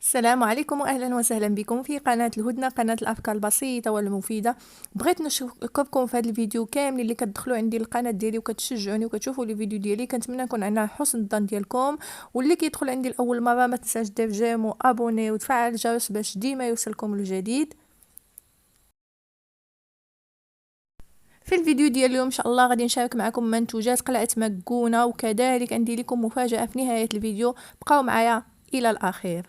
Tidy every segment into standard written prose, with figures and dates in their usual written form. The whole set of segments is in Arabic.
السلام عليكم واهلا وسهلا بكم في قناه الهدنه، قناه الافكار البسيطه والمفيده. بغيت نشكركم في هذا الفيديو كامل اللي كتدخلوا عندي القناه ديالي وكتشجعوني وكتشوفوا لي فيديو ديالي. كنتمنى نكون عندنا حسن الظن ديالكم، واللي كيدخل عندي لاول مره ما تنساش دير جيم وابوني وتفعل الجرس باش ديما يوصلكم الجديد. في الفيديو ديال اليوم ان شاء الله غادي نشارك معكم منتوجات قلعه مكونه، وكذلك عندي لكم مفاجاه في نهايه الفيديو. بقاو معايا الى الاخير.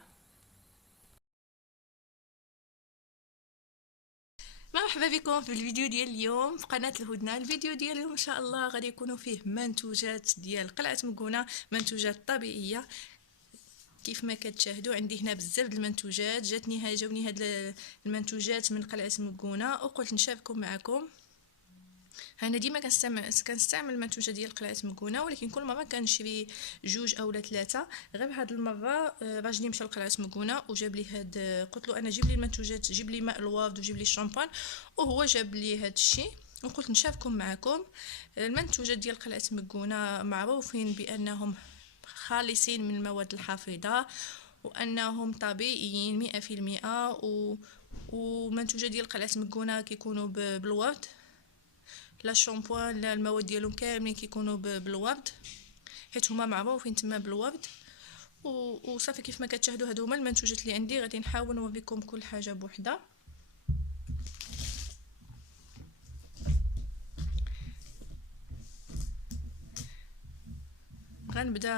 مرحبا بكم في الفيديو ديال اليوم في قناه الهدنه. الفيديو ديال اليوم ان شاء الله غادي يكونوا فيه منتوجات ديال قلعه مكونه، منتوجات طبيعيه. كيف ما كتشاهدوا عندي هنا بزاف د المنتوجات، جاوني هاد المنتوجات من قلعه مكونه وقلت نشاركهم معكم. انا ديما كنستعمل المنتوجات ديال قلعه مكونه، ولكن كل مره كنشري جوج اولا ثلاثه. غير هاد المره راجلي مشى لقلعه مكونه وجاب لي هاد، قلت له انا جيب لي المنتوجات، جيب لي ماء الورد وجيب لي الشامبان، وهو جاب لي هاد الشيء وقلت نشاركهم معكم. المنتوجات ديال قلعه مكونه معروفين بانهم خالصين من المواد الحافظه، وانهم طبيعيين 100%. ومنتوجات ديال قلعه مكونه كيكونوا بالورد، لا شامبوان لا المواد ديالهم كاملين كيكونوا بالورد، حيت هما معروفين تما بالورد. وصافي كيف ما كتشاهدوا هادو هما المنتوجات اللي عندي. غادي نحاول نوريكم كل حاجه بوحده. غنبدا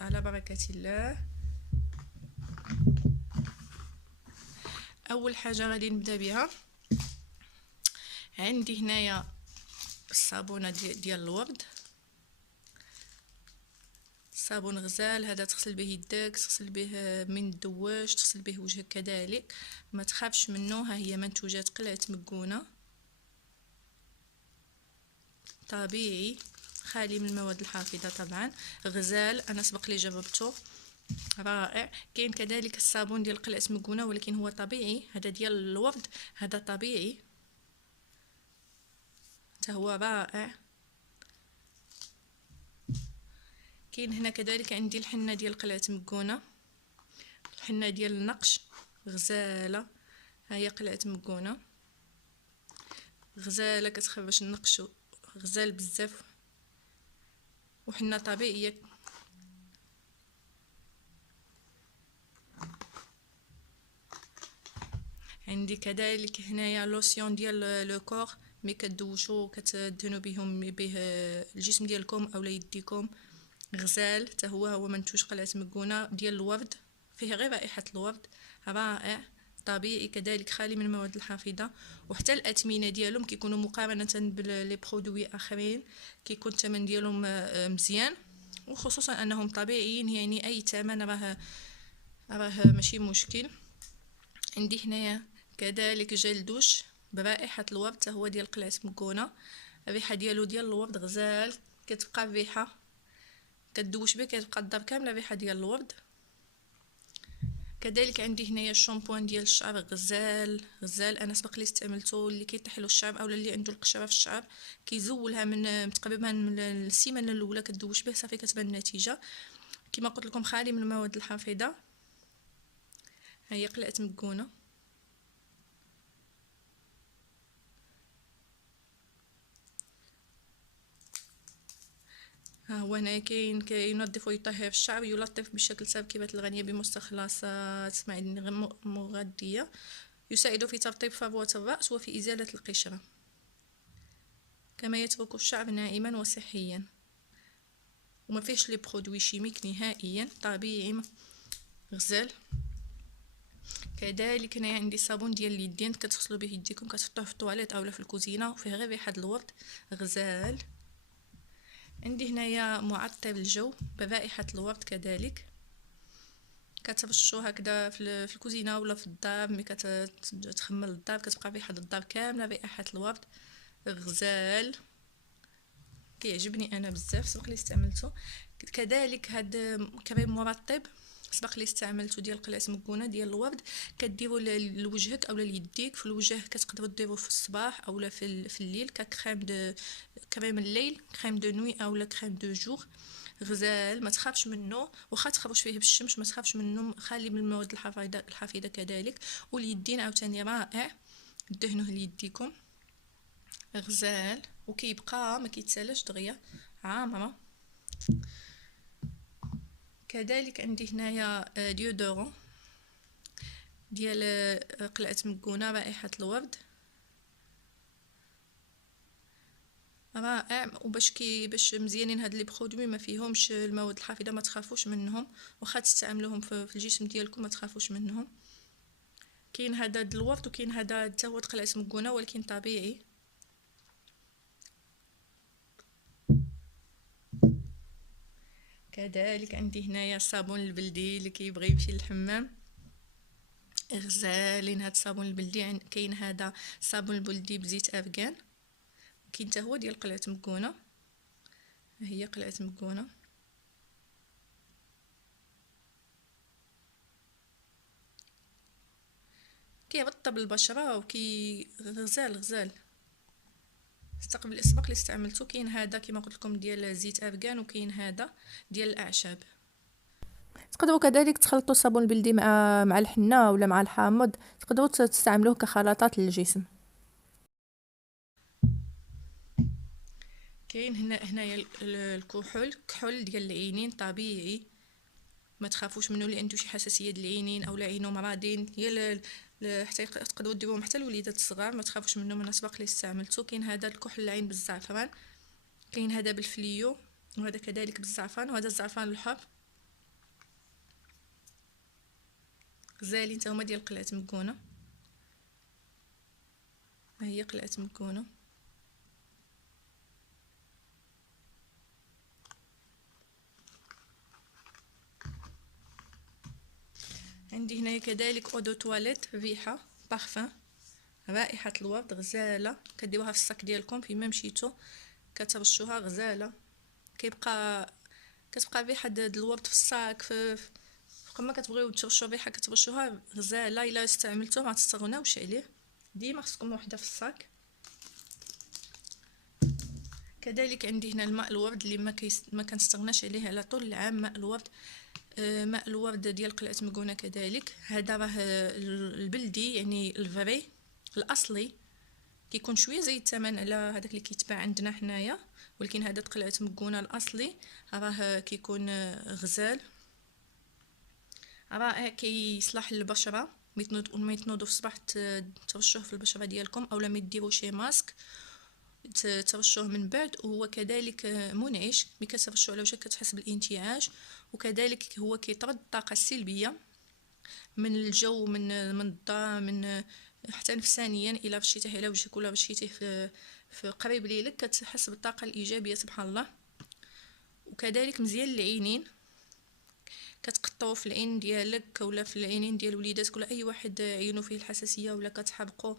على بركه الله. اول حاجه غادي نبدا بها، عندي هنايا الصابونه ديال الورد، صابون غزال. هذا تغسل به يدك، تغسل به من الدواش، تغسل به وجهك كذلك، ما تخافش منه. ها هي منتوجات قلعه مكونه، طبيعي خالي من المواد الحافظه طبعا. غزال انا سبق لي جربته، رائع. كاين كذلك الصابون ديال قلعه مكونه ولكن هو طبيعي، هذا ديال الورد، هذا طبيعي حتى هو رائع. كاين هنا كذلك عندي الحنه ديال قلعه مكونه، الحنه ديال النقش غزاله. ها هي قلعه مكونه غزاله كتخرج النقش غزال بزاف، وحنه طبيعيه. عندي كذلك هنايا لوسيون ديال لو كور، مي كدوشو كتدهنوا به الجسم ديالكم اولا يديكم، غزال. حتى هو منتوج قلعه مكونه ديال الورد، فيه غير رائحه الورد، رائع طبيعي كذلك خالي من المواد الحافظه. وحتى الاثمنه ديالهم كيكونوا مقارنه بلي برودوي اخرين كيكون الثمن ديالهم مزيان، وخصوصا انهم طبيعيين، يعني اي ثمن راه ماشي مشكل. عندي هنايا كذلك جل دوش برائحه الورد، حتى هو ديال قلعه مكونه، الريحه ديالو ديال الورد غزال، كتبقى الريحه كدوش به كتبقى الدار كامله الريحه ديال الورد. كذلك عندي هنايا الشامبوان ديال الشعر غزال انا سبق لي استعملته، اللي كيطيح له الشعر اولا اللي عنده القشره في الشعر كيزولها من تقريبا من السيمانه الاولى كدوش به صافي كتبان النتيجه. كما قلت لكم خالي من المواد الحافظه. هي قلعه مكونه. ها هو هنا كاين كينظف ويطهر الشعر، يلطف بشكل تركيبة الغنية بمستخلصات معدنية مغذية، يساعد في ترطيب فروة الرأس وفي إزالة القشرة، كما يترك الشعر ناعما وصحيا، وما فيهش لي برودوي شيميك نهائيا، طبيعي غزال. كذلك هنا عندي صابون ديال اليدين كتغسلوا به يديكم، كتحطوه في الطواليت اولا في الكوزينه، وفيه غير ريحه الورد غزال. عندي هنايا معطر الجو برائحه الورد كذلك، كترشو هكذا في الكوزينه ولا في الدار، ملي كتخمل الدار كتبقى ريحه الدار كامله رائحه الورد غزال، كيعجبني انا بزاف، سبق لي استعملته. كذلك هاد كريم مرطب سبق لي استعملته ديال قلعه مكونه ديال الورد، كديروا لوجهك اولا ليديك. في الوجه كتقدروا ديروه في الصباح اولا في الليل ككريم دو كريم الليل، كريم دو نوي اولا كريم دو جور. غزال، ما تخافش منه، واخا تخرج فيه بالشمس ما تخافش منه، خالي من المواد الحافظه كذلك. واليدين عاوتاني رائع، دهنوه ليديكم. غزال وكيبقى ما كيتسالاش دغيا، عامره. كذلك عندي هنايا ديودورون ديال قلعه مكونه، رائحه الورد، رائع. باش مزيانين هاد لي برودوي ما فيهمش المواد الحافظه، ما تخافوش منهم، واخا تستعملوهم في الجسم ديالكم ما تخافوش منهم. كاين هذا الورد وكاين هذا حتى هو قلعه مكونه ولكن طبيعي. كذلك عندي هنايا الصابون البلدي اللي كيبغي يمشي للحمام، غزالين هاد الصابون البلدي. كاين هذا الصابون البلدي بزيت افغان، كاين حتى هو ديال قلعه مكونه، هي قلعه مكونه. كيرطب البشره غزال استقبل الاسبق اللي استعملته. كاين هذا كما قلت لكم ديال زيت افغان، وكاين هذا ديال الاعشاب. تقدروا كذلك تخلطوا الصابون البلدي مع الحنه ولا مع الحامض، تقدروا تستعملوه كخلطات للجسم. كاين هنايا الكحول ديال العينين طبيعي، ما تخافوش منه اللي عنده شي حساسيه ديال العينين او عينو مرضين، حتى تقدروا ديروهم حتى الوليدات الصغار، ما تخافوش منه من السبق اللي استعملته. كاين هذا الكحل العين بالزعفران، كاين هذا بالفليو، وهذا كذلك بالزعفران، وهذا الزعفران الحر. غزالين حتى هما ديال قلعه مكونه، ها هي قلعه مكونه. عندي هنايا كذلك اودو تواليت ريحه بارفان، رائحه الورد غزاله، كديروها في الصاك ديالكم فيما مشيتو كترشوها غزاله. كتبقى ريحه الورد في الصاك، كما كتبغيو ترشوا ريحه كترشوها غزاله. الا استعملتوه ما تستغناوش عليه، ديما خصكم وحده في الصاك. كذلك عندي هنا الماء الورد اللي ما كنستغناش عليه على طول العام، ماء الورد. ماء الورد ديال قلعه مكونه كذلك، هذا راه البلدي يعني الفري الاصلي، كيكون شويه زايد الثمن على هذاك اللي كيتباع عندنا حنايا، ولكن هذا قلعه مكونه الاصلي راه كيكون غزال رائع، كيصلح للبشره. ما تنوضوا في الصباح ترشوه في البشره ديالكم، اولا ما ديروا شي ماسك ترشوه من بعد. وهو كذلك منعش، ملي كترشوه على وجهك كتحس بالانتعاش، وكذلك هو كيطرد الطاقه السلبيه من الجو، من الدار، من حتى نفسانيا. الا رشيتيه على وجهك ولا رشيتيه في قريب ليلك كتحس بالطاقه الايجابيه سبحان الله. وكذلك مزيان للعينين، كتقطعوا في العين ديالك ولا في العينين ديال وليداتك ولا اي واحد عينو فيه الحساسيه ولا كتحرقوا،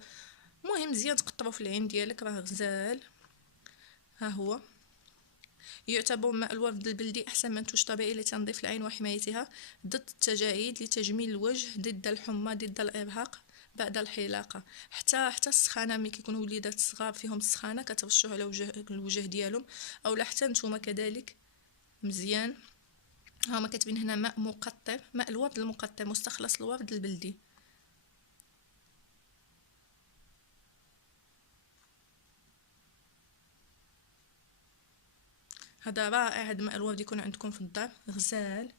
المهم مزيان تقطعوا في العين ديالك، راه غزال. ها هو يعتبر ماء الورد البلدي احسن منتوج طبيعي لتنظيف العين وحمايتها ضد التجاعيد، لتجميل الوجه، ضد الحمى، ضد الارهاق بعد الحلاقه. حتى السخانه، ملي كيكونوا وليدات صغار فيهم السخانه كترشوه على الوجه ديالهم، اولا حتى نتوما كذلك مزيان. هما كاتبين هنا ماء مقطر، ماء الورد المقطر مستخلص الورد البلدي. هذا رائع، هذا ماء الورد يكون عندكم في الدار غزال.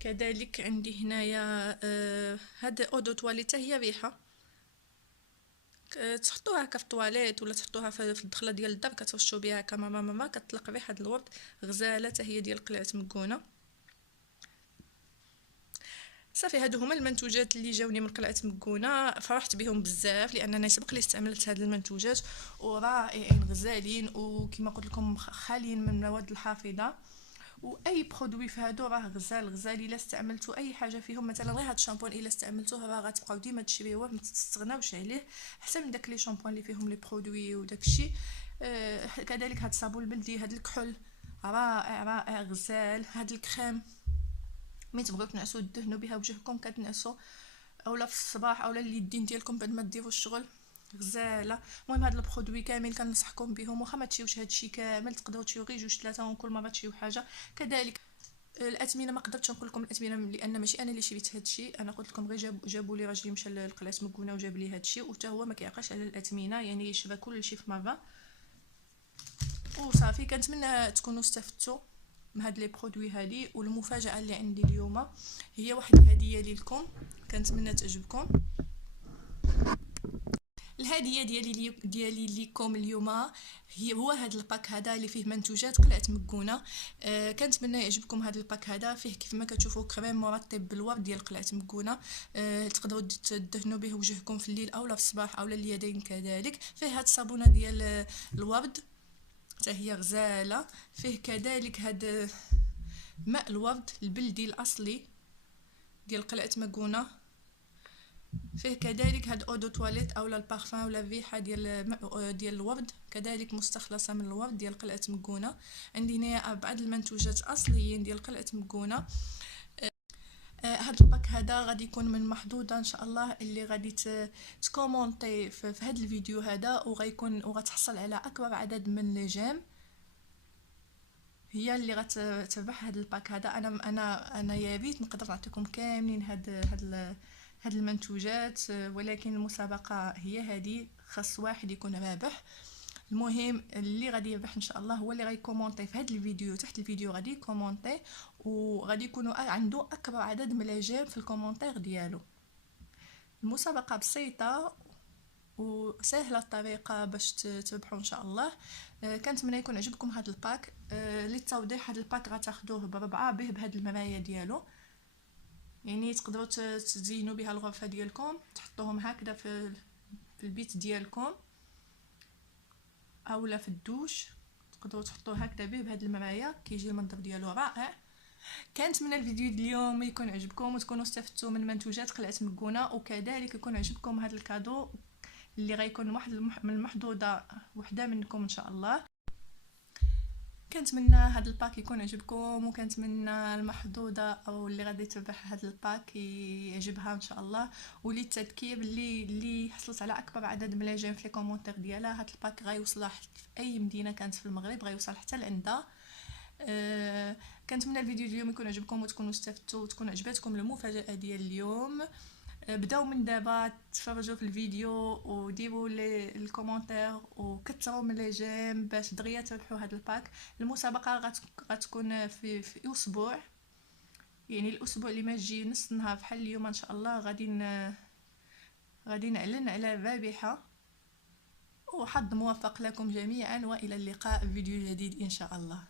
كذلك عندي هنايا هذا اودو تواليت، هي ريحه تحطوها هكا في الطواليت ولا تحطوها في الدخله ديال الدار، كترشوا بها هكا ما كتطلق ريحه الورد غزاله، هي ديال قلعه مكونه. صافي هادو هما المنتوجات اللي جاوني من قلعه مكونه، فرحت بهم بزاف لانني سبق لي استعملت هاد المنتوجات ورائعين غزالين، وكما قلت لكم خاليين من المواد الحافظه. واي برودوي في هادو راه غزال. الا استعملتوا اي حاجه فيهم، مثلا غير هاد الشامبون الا استعملتوه راه غتبقاو ديما تشريوه ما تستغناوش عليه، احسن من داك لي شامبون اللي فيهم لي برودوي وداك الشيء. كذلك هاد الصابون البلدي، هاد الكحول رائع غزال. هاد الكريم ملي تبغيو تنعسوا دهنوا بها وجهكم كتنعسوا، اولا في الصباح اولا اليدين ديالكم بعد ما ديروا الشغل، غزاله. المهم هاد البرودوي كامل كنصحكم بهم، واخا ما تشيوش هادشي كامل تقدروا تشيو غير جوج ثلاثه، وكل مره تشيو حاجه. كذلك الاثمنه ما قدرتش نقول لكم الاثمنه لان ماشي انا اللي شريت هادشي، انا قلت لكم غير جابوا لي راجلي مشى لقلعه مكونه وجاب لي هادشي، وحتى هو ما كيعقلش على الاثمنه، يعني يشرى كلشي في مره وصافي. كنتمنى تكونوا استفدتوا من هاد لي برودوي هادي. والمفاجاه اللي عندي اليوم هي واحد الهديه ليكم، كنتمنى تعجبكم. الهديه ديالي ليكم اليوم هو هذا الباك هذا اللي فيه منتوجات قلعه مكونه. كنتمنى يعجبكم هذا الباك هذا. فيه كيف ما كتشوفوا كريم مرطب بالورد ديال قلعه مكونه، تقدروا تدهنوا به وجهكم في الليل او في الصباح او اليدين. كذلك فيه هاد الصابونه ديال الورد حتى هي غزاله. فيه كذلك هاد ماء الورد البلدي الاصلي ديال قلعه مكونه. فيه كذلك هاد اودو تواليت اولا البارفان ولا الريحه ديال الورد، كذلك مستخلصه من الورد ديال قلعه مكونه. عندي هنايا بعض المنتوجات اصليين ديال قلعه مكونه. هاد الباك هذا غادي يكون من محظوظه ان شاء الله اللي غادي تكومونتي في هاد الفيديو هذا، وغتحصل على اكبر عدد من لي جيم، هي اللي غتربح هاد الباك هذا. انا يا ريت نقدر نعطيكم كاملين هاد المنتوجات، ولكن المسابقه هي هذه، خاص واحد يكون رابح. المهم اللي غادي يربح ان شاء الله هو اللي غيكومونتي في هذا الفيديو، تحت الفيديو غادي يكومونتي، وغادي يكونوا عنده اكبر عدد من الاعجاب في الكومونتير ديالو. المسابقه بسيطه وسهله الطريقه باش تربحوا ان شاء الله. كنتمنى يكون عجبكم هذا الباك. للتوضيح، هذا الباك غتاخذوه بربعه به بهذه المرايه ديالو، يعني تقدروا تزينوا بها الغرفه ديالكم، تحطوهم هكذا في البيت ديالكم اولا في الدوش، تقدروا تحطوه هكذا به بهذه المرايه، كيجي المنظر ديالو رائع. كنتمنى الفيديو ديال اليوم يكون عجبكم وتكونوا استفدتوا من منتوجات قلعه مكونه، وكذلك يكون عجبكم هذا الكادو اللي غيكون واحد من المحظوظه وحده منكم ان شاء الله. كنتمنى هذا الباك يكون عجبكم، وكنتمنى المحظوظه او اللي غادي تربح هذا الباك يعجبها ان شاء الله. وللتذكير اللي حصلت على اكبر عدد من الاعجاب في الكومونتير ديالها، هذا الباك غيوصل في اي مدينه كانت في المغرب، غيوصل حتى لعندها. كنتمنى الفيديو اليوم يكون عجبكم وتكونوا استفدتوا وتكون عجبتكم المفاجاه ديال اليوم. بداو من دابا تفرجوا في الفيديو وديروا لي الكومونتير وكثروا من لي جيم باش دغيا تربحوا هذا الباك. المسابقه غتكون في اسبوع، يعني الاسبوع اللي ما جي نص نهار بحال اليوم ان شاء الله غادي نعلن على الرابحه. وحظ موفق لكم جميعا، والى اللقاء في فيديو جديد ان شاء الله.